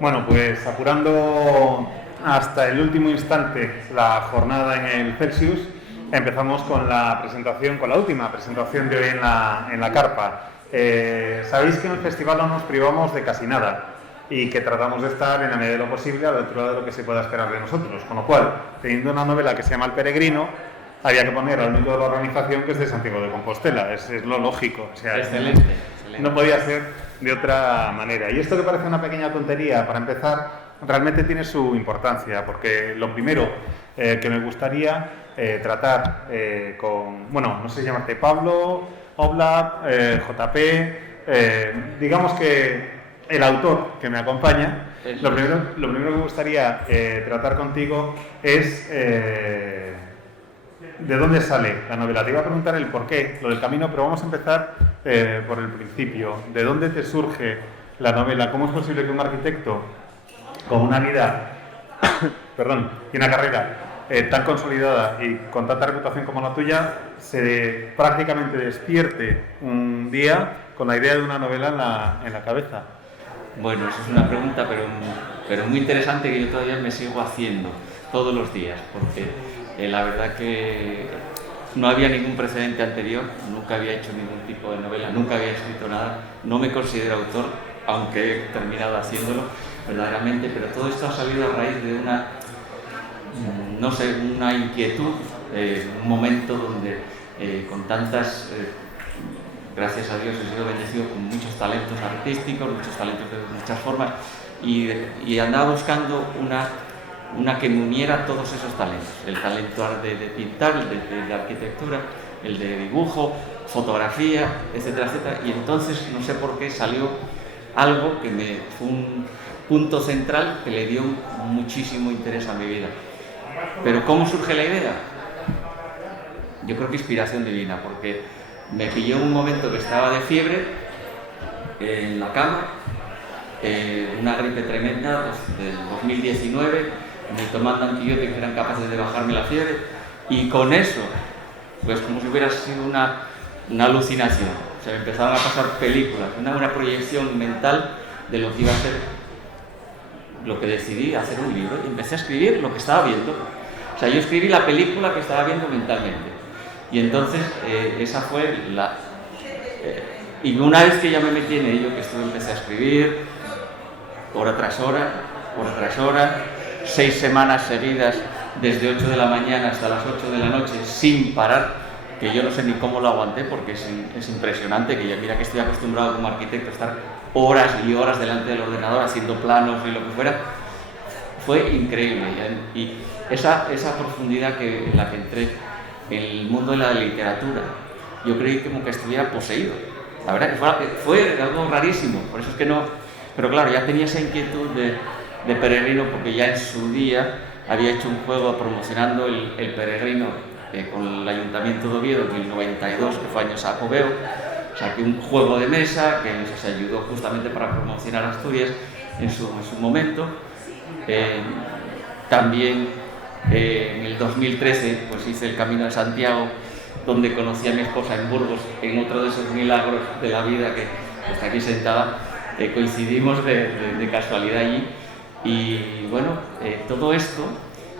Bueno, pues apurando hasta el último instante la jornada en el Celsius, empezamos con la presentación, con la última presentación de hoy en la carpa. Sabéis que en el festival no nos privamos de casi nada y que tratamos de estar en la medida de lo posible a la altura de lo que se pueda esperar de nosotros, con lo cual, teniendo una novela que se llama El Peregrino, había que poner al único de la organización, que es de Santiago de Compostela, es lo lógico. O sea, excelente. No podía ser de otra manera. Y esto que parece una pequeña tontería, para empezar, realmente tiene su importancia, porque lo primero que me gustaría tratar con, bueno, no sé llamarte Pablo, Oblap, JP, digamos que el autor que me acompaña, lo primero que me gustaría tratar contigo es de dónde sale la novela. Te iba a preguntar el porqué, lo del camino, pero vamos a empezar por el principio. ¿De dónde te surge la novela? ¿Cómo es posible que un arquitecto con una vida perdón, y una carrera tan consolidada y con tanta reputación como la tuya se prácticamente despierte un día con la idea de una novela en la cabeza? Bueno, eso es una pregunta, pero muy interesante, que yo todavía me sigo haciendo todos los días, porque la verdad que no había ningún precedente anterior, nunca había hecho ningún tipo de novela, nunca había escrito nada, no me considero autor, aunque he terminado haciéndolo verdaderamente, pero todo esto ha salido a raíz de una, no sé, una inquietud, un momento donde con tantas... gracias a Dios he sido bendecido con muchos talentos artísticos, muchos talentos de muchas formas, y andaba buscando una que me uniera todos esos talentos, el talento de pintar, el de arquitectura, el de dibujo, fotografía, etcétera, etcétera, y entonces no sé por qué salió algo que fue un punto central que le dio muchísimo interés a mi vida. Pero ¿cómo surge la idea? Yo creo que inspiración divina, porque me pilló en un momento que estaba de fiebre en la cama, una gripe tremenda del 2019, me tomando antibióticos que eran capaces de bajarme la fiebre, y con eso, pues como si hubiera sido una alucinación. O sea, me empezaron a pasar películas, una proyección mental de lo que iba a ser, lo que decidí hacer un libro, y empecé a escribir lo que estaba viendo. O sea, yo escribí la película que estaba viendo mentalmente. Y entonces esa fue la... y una vez que ya me metí en ello, que empecé a escribir, hora tras hora, 6 semanas seguidas, desde 8 de la mañana hasta las 8 de la noche, sin parar, que yo no sé ni cómo lo aguanté, porque es impresionante, que ya mira que estoy acostumbrado como arquitecto a estar horas y horas delante del ordenador haciendo planos y lo que fuera. Fue increíble, y esa profundidad en la que entré en el mundo de la literatura, yo creí como que estuviera poseído. La verdad que fue algo rarísimo, por eso es que no... Pero claro, ya tenía esa inquietud de Peregrino, porque ya en su día había hecho un juego promocionando el Peregrino con el Ayuntamiento de Oviedo en el 92, que fue año Sacobeo. Saqué un juego de mesa que se ayudó justamente para promocionar Asturias en su momento. También en el 2013 pues hice el Camino de Santiago, donde conocí a mi esposa en Burgos, en otro de esos milagros de la vida que está aquí sentada. Coincidimos de casualidad allí, y bueno, todo esto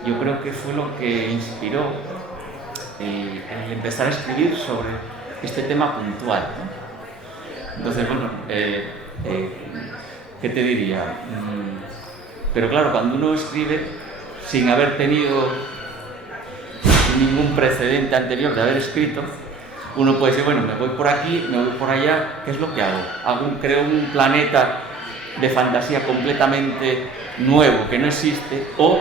yo creo que fue lo que inspiró el empezar a escribir sobre este tema puntual, ¿no? Entonces, bueno, ¿qué te diría? Pero claro, cuando uno escribe sin haber tenido ningún precedente anterior de haber escrito, uno puede decir, bueno, me voy por aquí, me voy por allá, ¿qué es lo que hago? Creo un planeta de fantasía completamente nuevo que no existe, o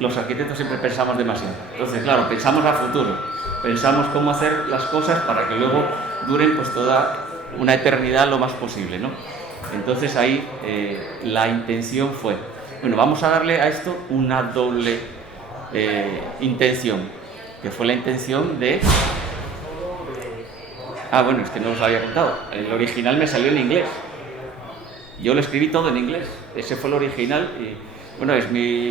los arquitectos siempre pensamos demasiado. Entonces, claro, pensamos a futuro, pensamos cómo hacer las cosas para que luego duren pues toda una eternidad lo más posible, ¿no? Entonces ahí la intención fue, bueno, vamos a darle a esto una doble intención, que fue la intención de... bueno, es que no os había contado, el original me salió en inglés, yo lo escribí todo en inglés, ese fue el original, y bueno,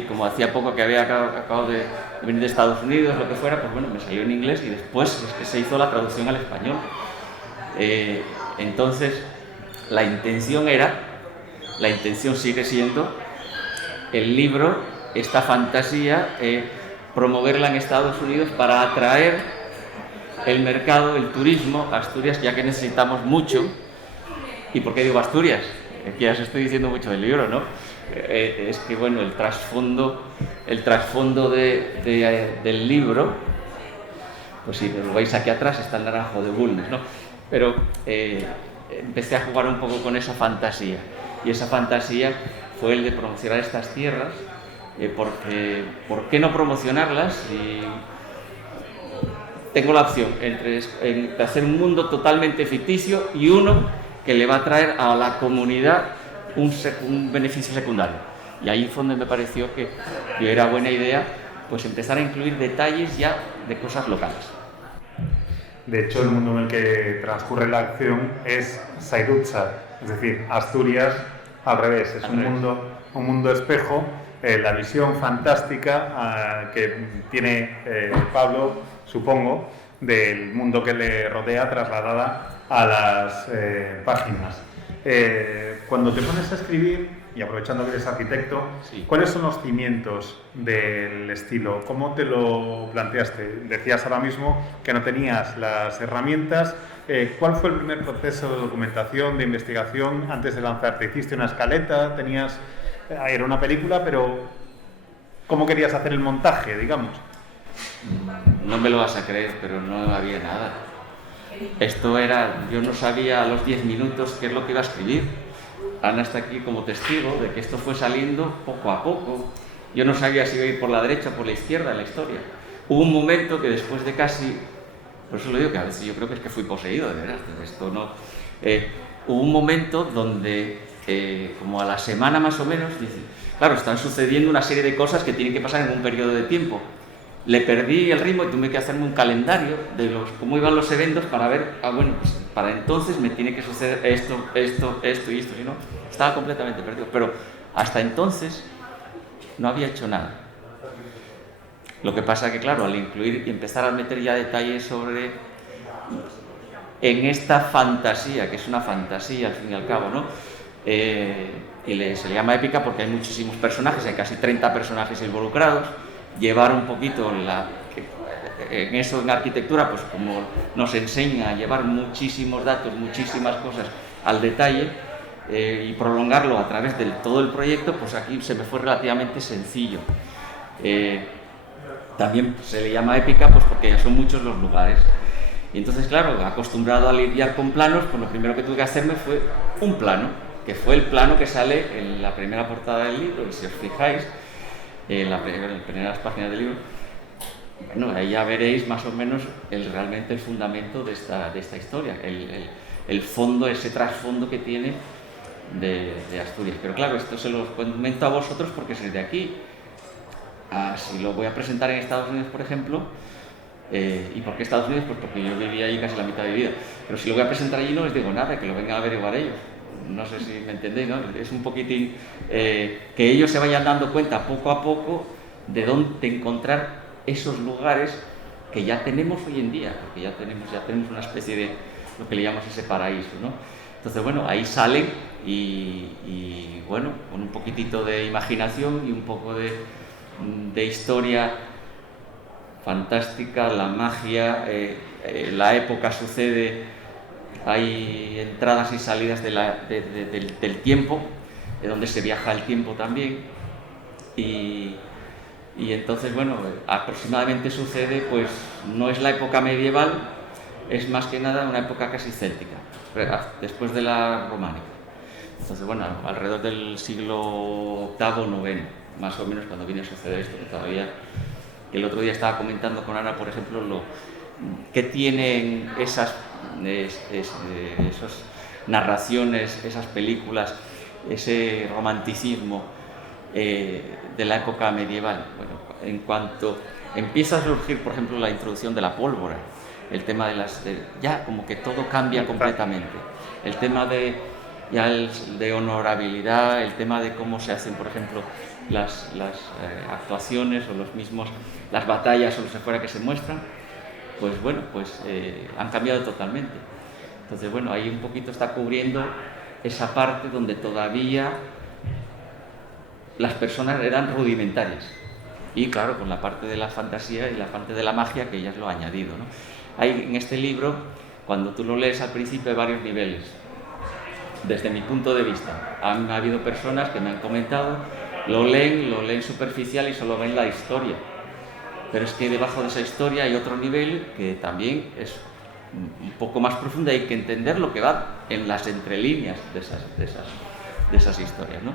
como hacía poco que había acabado de venir de Estados Unidos, lo que fuera, pues bueno, me salió en inglés, y después es que se hizo la traducción al español. Entonces, la intención era la intención sigue siendo el libro, esta fantasía, promoverla en Estados Unidos para atraer el mercado, el turismo a Asturias, ya que necesitamos mucho. ¿Y por qué digo Asturias? Que ya os estoy diciendo mucho del libro, ¿no? Es que, bueno, el trasfondo del libro, pues si lo veis aquí atrás, está el naranjo de Bulnes, ¿no? Pero empecé a jugar un poco con esa fantasía, y esa fantasía fue el de promocionar estas tierras, porque ¿por qué no promocionarlas si tengo la opción entre hacer un mundo totalmente ficticio y uno que le va a traer a la comunidad un beneficio secundario? Y ahí fue donde me pareció que era buena idea pues empezar a incluir detalles ya de cosas locales. De hecho, el mundo en el que transcurre la acción es Sairutza, es decir, Asturias al revés, es un mundo espejo, la visión fantástica que tiene Pablo, supongo, del mundo que le rodea trasladada a las páginas. Cuando te pones a escribir, y aprovechando que eres arquitecto, sí, ¿cuáles son los cimientos del estilo? ¿Cómo te lo planteaste? Decías ahora mismo que no tenías las herramientas. ¿Cuál fue el primer proceso de documentación, de investigación antes de lanzarte? ¿Hiciste una escaleta? Era una película, pero ¿cómo querías hacer el montaje, digamos? No me lo vas a creer, pero no había nada. Esto era, yo no sabía a los 10 minutos qué es lo que iba a escribir. Ana está aquí como testigo de que esto fue saliendo poco a poco. Yo no sabía si iba a ir por la derecha o por la izquierda en la historia. Hubo un momento que después de casi... Por eso lo digo, que a veces yo creo que es que fui poseído, de verdad. Esto no... hubo un momento donde, como a la semana más o menos, dice, claro, están sucediendo una serie de cosas que tienen que pasar en un periodo de tiempo. Le perdí el ritmo y tuve que hacerme un calendario de cómo iban los eventos para ver, bueno, pues para entonces me tiene que suceder esto y esto, si no, estaba completamente perdido. Pero hasta entonces no había hecho nada. Lo que pasa que, claro, al incluir y empezar a meter ya detalles en esta fantasía, que es una fantasía al fin y al cabo, ¿no? Se le llama épica porque hay muchísimos personajes, hay casi 30 personajes involucrados. Llevar un poquito en eso en arquitectura, pues como nos enseña a llevar muchísimos datos, muchísimas cosas al detalle, y prolongarlo a través de todo el proyecto, pues aquí se me fue relativamente sencillo. También se le llama épica pues porque ya son muchos los lugares. Y entonces, claro, acostumbrado a lidiar con planos, pues lo primero que tuve que hacerme fue un plano, que fue el plano que sale en la primera portada del libro, y si os fijáis, en las primeras páginas del libro, bueno, ahí ya veréis más o menos realmente el fundamento de esta historia, el fondo, ese trasfondo que tiene de Asturias. Pero claro, esto se lo comento a vosotros porque sois de aquí. Si lo voy a presentar en Estados Unidos, por ejemplo, ¿y por qué Estados Unidos? Pues porque yo vivía allí casi la mitad de mi vida. Pero si lo voy a presentar allí no les digo nada, que lo vengan a averiguar ellos. No sé si me entendéis, ¿no? Es un poquitín que ellos se vayan dando cuenta poco a poco de dónde encontrar esos lugares que ya tenemos hoy en día, porque ya tenemos una especie de lo que le llamamos ese paraíso, ¿no? Entonces, bueno, ahí salen y bueno, con un poquitito de imaginación y un poco de historia fantástica, la magia, la época sucede. Hay entradas y salidas del tiempo, de donde se viaja el tiempo también, y entonces, bueno, aproximadamente sucede, pues no es la época medieval, es más que nada una época casi céltica, después de la románica. Entonces, bueno, alrededor del siglo VIII, IX, más o menos, cuando viene a suceder esto, que todavía, el otro día estaba comentando con Ana, por ejemplo, que tienen esas narraciones, esas películas, ese romanticismo de la época medieval. Bueno, en cuanto empieza a surgir, por ejemplo, la introducción de la pólvora, el tema ya como que todo cambia completamente. El tema de honorabilidad, el tema de cómo se hacen, por ejemplo, las actuaciones o las batallas o lo que fuera que se muestran, pues bueno, han cambiado totalmente. Entonces, bueno, ahí un poquito está cubriendo esa parte donde todavía las personas eran rudimentarias. Y claro, con la parte de la fantasía y la parte de la magia que ella lo ha añadido, ¿no? Hay en este libro, cuando tú lo lees al principio, hay varios niveles. Desde mi punto de vista, ha habido personas que me han comentado, lo leen superficial y solo ven la historia. Pero es que debajo de esa historia hay otro nivel que también es un poco más profundo, hay que entender lo que va en las entrelíneas de esas historias, ¿no?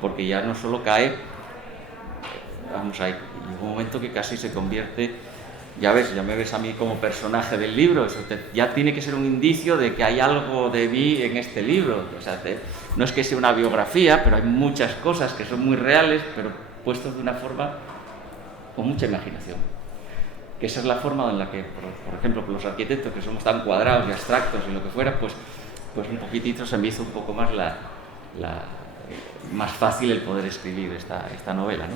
Porque ya no solo cae, vamos, hay un momento que casi se convierte, ya ves, ya me ves a mí como personaje del libro, eso ya tiene que ser un indicio de que hay algo de mí en este libro, o sea, no es que sea una biografía, pero hay muchas cosas que son muy reales, pero puestos de una forma con mucha imaginación. Que esa es la forma en la que, por ejemplo, los arquitectos que somos tan cuadrados y abstractos y lo que fuera, pues un poquitito se me hizo un poco más más fácil el poder escribir esta novela, ¿no?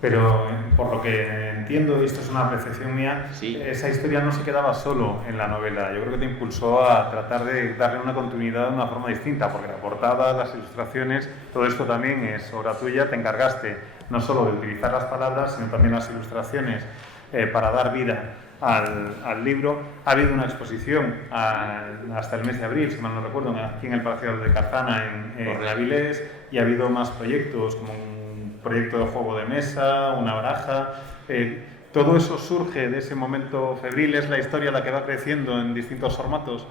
Pero por lo que entiendo, y esto es una apreciación mía, sí, esa historia no se quedaba solo en la novela. Yo creo que te impulsó a tratar de darle una continuidad de una forma distinta, porque la portada, las ilustraciones, todo esto también es obra tuya. Te encargaste no solo de utilizar las palabras, sino también las ilustraciones para dar vida al libro. Ha habido una exposición hasta el mes de abril, si mal no recuerdo, aquí en el Palacio de Carzana, en Avilés, y ha habido más proyectos como un proyecto de juego de mesa, una baraja. ¿Todo eso surge de ese momento febril? ¿Es la historia la que va creciendo en distintos formatos?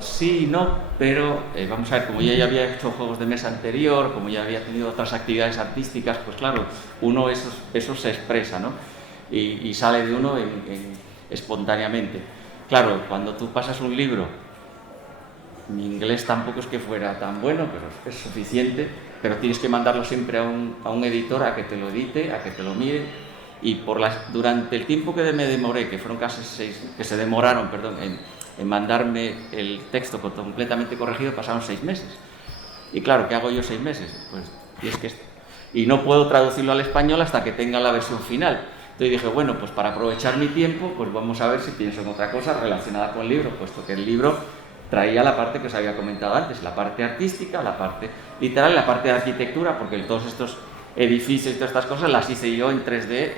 Sí y no, pero vamos a ver, como ya había hecho juegos de mesa anterior, como ya había tenido otras actividades artísticas, pues claro, uno eso se expresa, ¿no? Y sale de uno espontáneamente. Claro, cuando tú pasas un libro, mi inglés tampoco es que fuera tan bueno, pero es suficiente, pero tienes que mandarlo siempre a un editor a que te lo edite, a que te lo mire, y durante el tiempo que me demoré, que fueron casi 6, que se demoraron, perdón, en mandarme el texto completamente corregido, pasaron 6 meses. Y claro, ¿qué hago yo 6 meses? Pues, y no puedo traducirlo al español hasta que tenga la versión final. Entonces dije, bueno, pues para aprovechar mi tiempo, pues vamos a ver si pienso en otra cosa relacionada con el libro, puesto que el libro traía la parte que os había comentado antes, la parte artística, la parte literal, la parte de arquitectura, porque todos estos edificios y todas estas cosas las hice yo en 3D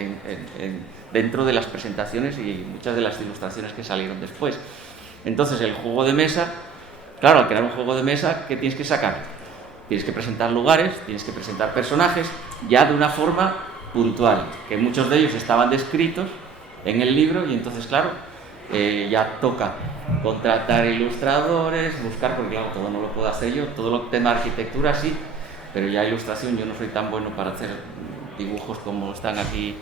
dentro de las presentaciones y muchas de las ilustraciones que salieron después. Entonces el juego de mesa, claro, al crear un juego de mesa, ¿qué tienes que sacar? Tienes que presentar lugares, tienes que presentar personajes, ya de una forma puntual, que muchos de ellos estaban descritos en el libro, y entonces claro, ya toca contratar ilustradores, buscar, porque claro, todo no lo puedo hacer yo, todo lo tema de arquitectura sí, pero ya ilustración yo no soy tan bueno para hacer dibujos como están aquí,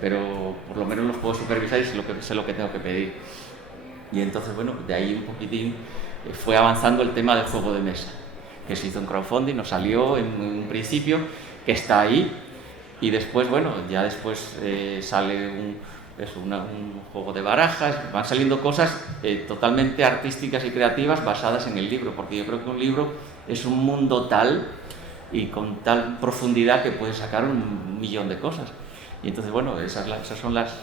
pero por lo menos los puedo supervisar y sé lo que tengo que pedir. Y entonces, bueno, de ahí un poquitín fue avanzando el tema del juego de mesa, que se hizo en crowdfunding, nos salió en un principio, que está ahí, y después, bueno, ya después sale un juego de barajas, van saliendo cosas totalmente artísticas y creativas basadas en el libro, porque yo creo que un libro es un mundo tal y con tal profundidad que puedes sacar 1.000.000 de cosas. Y entonces, bueno, esas son las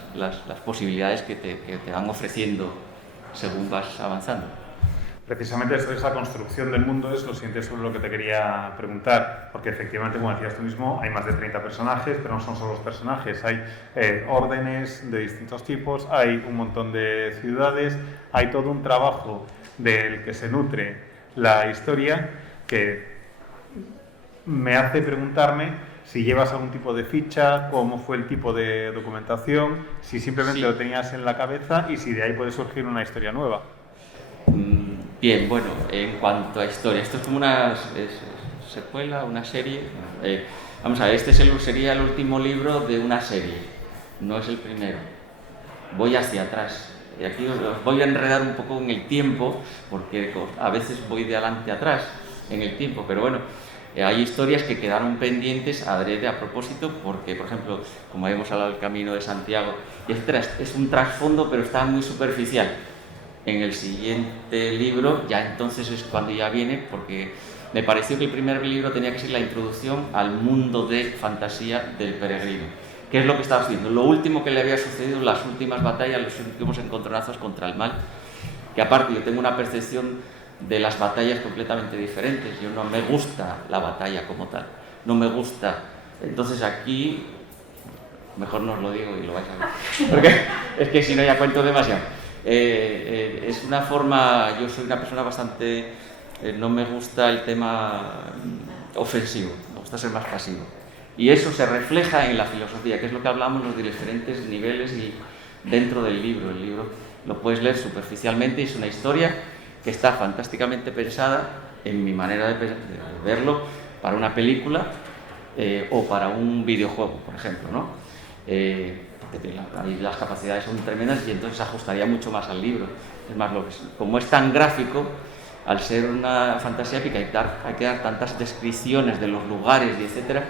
posibilidades que te van ofreciendo según vas avanzando. Precisamente esa construcción del mundo es lo siguiente sobre lo que te quería preguntar, porque efectivamente, como decías tú mismo, hay más de 30 personajes, pero no son solo los personajes, hay órdenes de distintos tipos, hay un montón de ciudades, hay todo un trabajo del que se nutre la historia que me hace preguntarme si llevas algún tipo de ficha, cómo fue el tipo de documentación, si simplemente lo tenías en la cabeza y si de ahí puede surgir una historia nueva. Bien, bueno, en cuanto a historia, esto es como una secuela, una serie. Vamos a ver, sería el último libro de una serie, no es el primero. Voy hacia atrás. Y aquí os voy a enredar un poco en el tiempo, porque a veces voy de adelante a atrás en el tiempo, pero bueno, hay historias que quedaron pendientes adrede a propósito, porque, por ejemplo, como hemos hablado del Camino de Santiago, es un trasfondo, pero está muy superficial. En el siguiente libro, ya entonces es cuando ya viene, porque me pareció que el primer libro tenía que ser la introducción al mundo de fantasía del peregrino. ¿Qué es lo que estaba haciendo? Lo último que le había sucedido, las últimas batallas, los últimos encontronazos contra el mal, que aparte yo tengo una percepción de las batallas completamente diferentes. Yo no me gusta la batalla como tal, no me gusta. Entonces aquí, mejor no os lo digo y lo vais a ver, porque es que si no ya cuento demasiado. Es una forma, yo soy una persona bastante, no me gusta el tema ofensivo, me gusta ser más pasivo. Y eso se refleja en la filosofía, que es lo que hablamos los de diferentes niveles y dentro del libro. El libro lo puedes leer superficialmente y es una historia que está fantásticamente pensada, en mi manera de verlo, para una película o para un videojuego, por ejemplo, ¿no? Ahí las capacidades son tremendas y entonces se ajustaría mucho más al libro. Es más, como es tan gráfico, al ser una fantasía épica hay que dar tantas descripciones de los lugares y etcétera,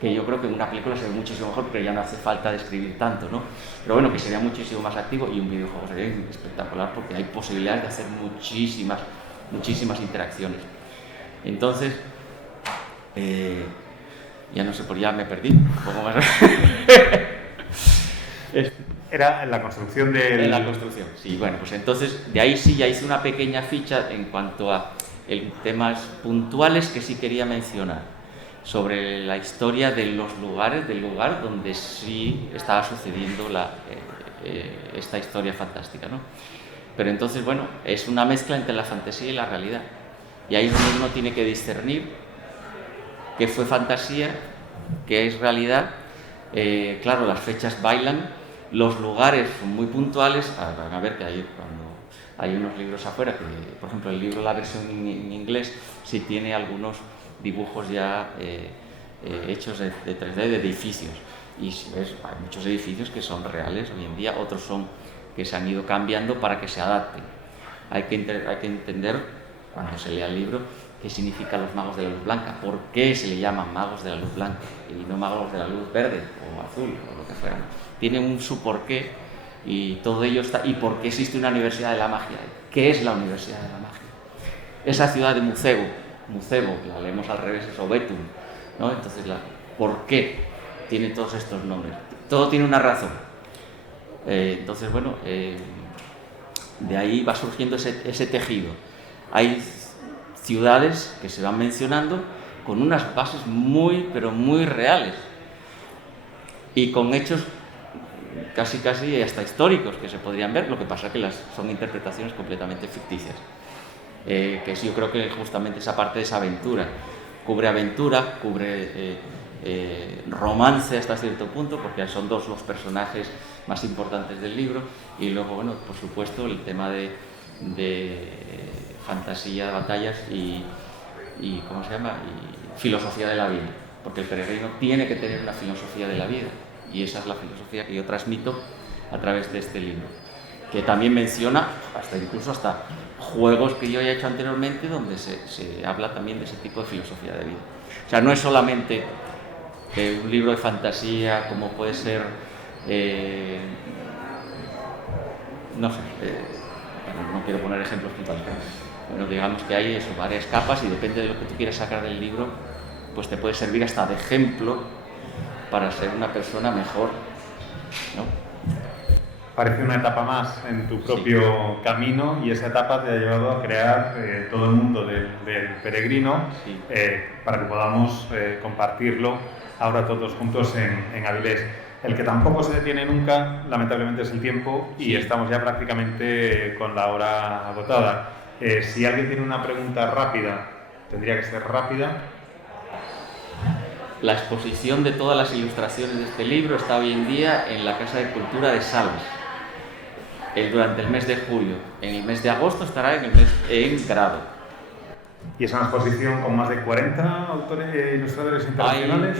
que yo creo que en una película se ve muchísimo mejor, porque ya no hace falta describir tanto, ¿no? Pero bueno, que sería muchísimo más activo, y un videojuego sería espectacular porque hay posibilidades de hacer muchísimas interacciones. Entonces, ya no sé, por ya me perdí un poco más. Era en la construcción del... En la construcción, sí. Bueno, pues entonces de ahí sí ya hice una pequeña ficha en cuanto a temas puntuales que sí quería mencionar sobre la historia de los lugares, del lugar donde sí estaba sucediendo esta historia fantástica, ¿no? Pero entonces, bueno, es una mezcla entre la fantasía y la realidad. Y ahí es donde uno tiene que discernir qué fue fantasía, qué es realidad. Claro, las fechas bailan, los lugares son muy puntuales. Van a ver que cuando hay unos libros afuera, que, por ejemplo, el libro, la versión en inglés, sí tiene algunos dibujos ya hechos de 3D de edificios. Y si ves, hay muchos edificios que son reales hoy en día, otros son que se han ido cambiando para que se adapten. Hay que entender, cuando se lea el libro, qué significan los magos de la luz blanca, por qué se le llaman magos de la luz blanca y no magos de la luz verde o azul o lo que fuera. Tienen su porqué y todo ello está. ¿Y por qué existe una universidad de la magia? ¿Qué es la universidad de la magia? Esa ciudad de Mucebo, la leemos al revés, es Obetum, ¿no? Entonces, ¿por qué tiene todos estos nombres? Todo tiene una razón. Entonces, bueno, de ahí va surgiendo ese tejido. Hay ciudades que se van mencionando con unas bases muy, pero muy reales y con hechos casi hasta históricos que se podrían ver. Lo que pasa es que son interpretaciones completamente ficticias. Que yo creo que justamente esa parte de esa aventura cubre romance hasta cierto punto, porque son dos los personajes más importantes del libro, y luego, bueno, por supuesto, el tema de fantasía, de batallas y ¿cómo se llama? Y filosofía de la vida, porque el peregrino tiene que tener una filosofía de la vida, y esa es la filosofía que yo transmito a través de este libro, que también menciona incluso hasta juegos que yo he hecho anteriormente, donde se habla también de ese tipo de filosofía de vida. O sea, no es solamente un libro de fantasía como puede ser, no sé, no quiero poner ejemplos puntuales, pero bueno, digamos que hay varias capas, y depende de lo que tú quieras sacar del libro, pues te puede servir hasta de ejemplo para ser una persona mejor, ¿no? Parece una etapa más en tu propio camino, y esa etapa te ha llevado a crear todo el mundo del peregrino, para que podamos compartirlo ahora todos juntos en Avilés. El que tampoco se detiene nunca, lamentablemente, es el tiempo, y estamos ya prácticamente con la hora agotada. Si alguien tiene una pregunta rápida, tendría que ser rápida. La exposición de todas las ilustraciones de este libro está hoy en día en la Casa de Cultura de Salas, durante el mes de julio. En el mes de agosto estará en Grado. ¿Y es una exposición con más de 40 ilustradores internacionales?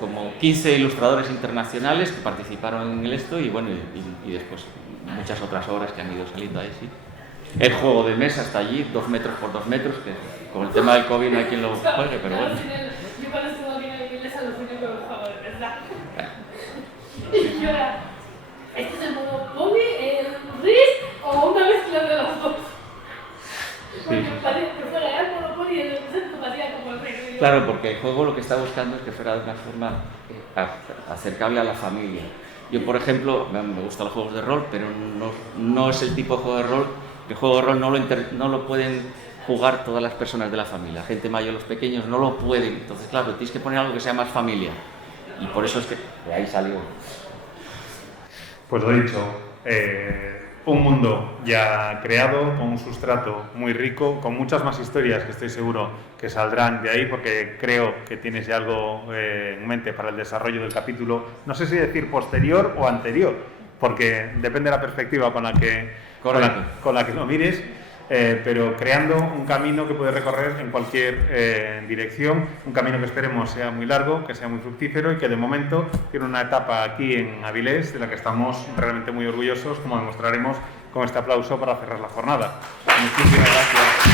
Como 15 ilustradores internacionales que participaron en esto, y bueno, y después muchas otras obras que han ido saliendo ahí, sí. El juego de mesa está allí, 2 metros por 2 metros, que con el tema del COVID no hay quien lo juegue, pero bueno. Yo cuando estuve aquí en Avilés aluciné con el juego de mesa. Y yo era, ¿este es el Monopoly, el Risk o una mezcla de los dos? Porque parece que fuera el Monopoly y el centro parecía como el Risk. Claro, porque el juego lo que está buscando es que fuera de una forma acercable a la familia. Yo, por ejemplo, me gustan los juegos de rol, pero no es el tipo de juego de rol El juego de rol no lo pueden jugar todas las personas de la familia. La gente mayor, los pequeños, no lo pueden. Entonces, claro, tienes que poner algo que sea más familia. Y por eso es que de ahí salió. Pues lo dicho, un mundo ya creado, con un sustrato muy rico, con muchas más historias que estoy seguro que saldrán de ahí, porque creo que tienes ya algo en mente para el desarrollo del capítulo, no sé si decir posterior o anterior, porque depende de la perspectiva con la que lo mires, pero creando un camino que puede recorrer en cualquier dirección, un camino que esperemos sea muy largo, que sea muy fructífero y que de momento tiene una etapa aquí en Avilés de la que estamos realmente muy orgullosos, como demostraremos con este aplauso para cerrar la jornada. Muchísimas gracias.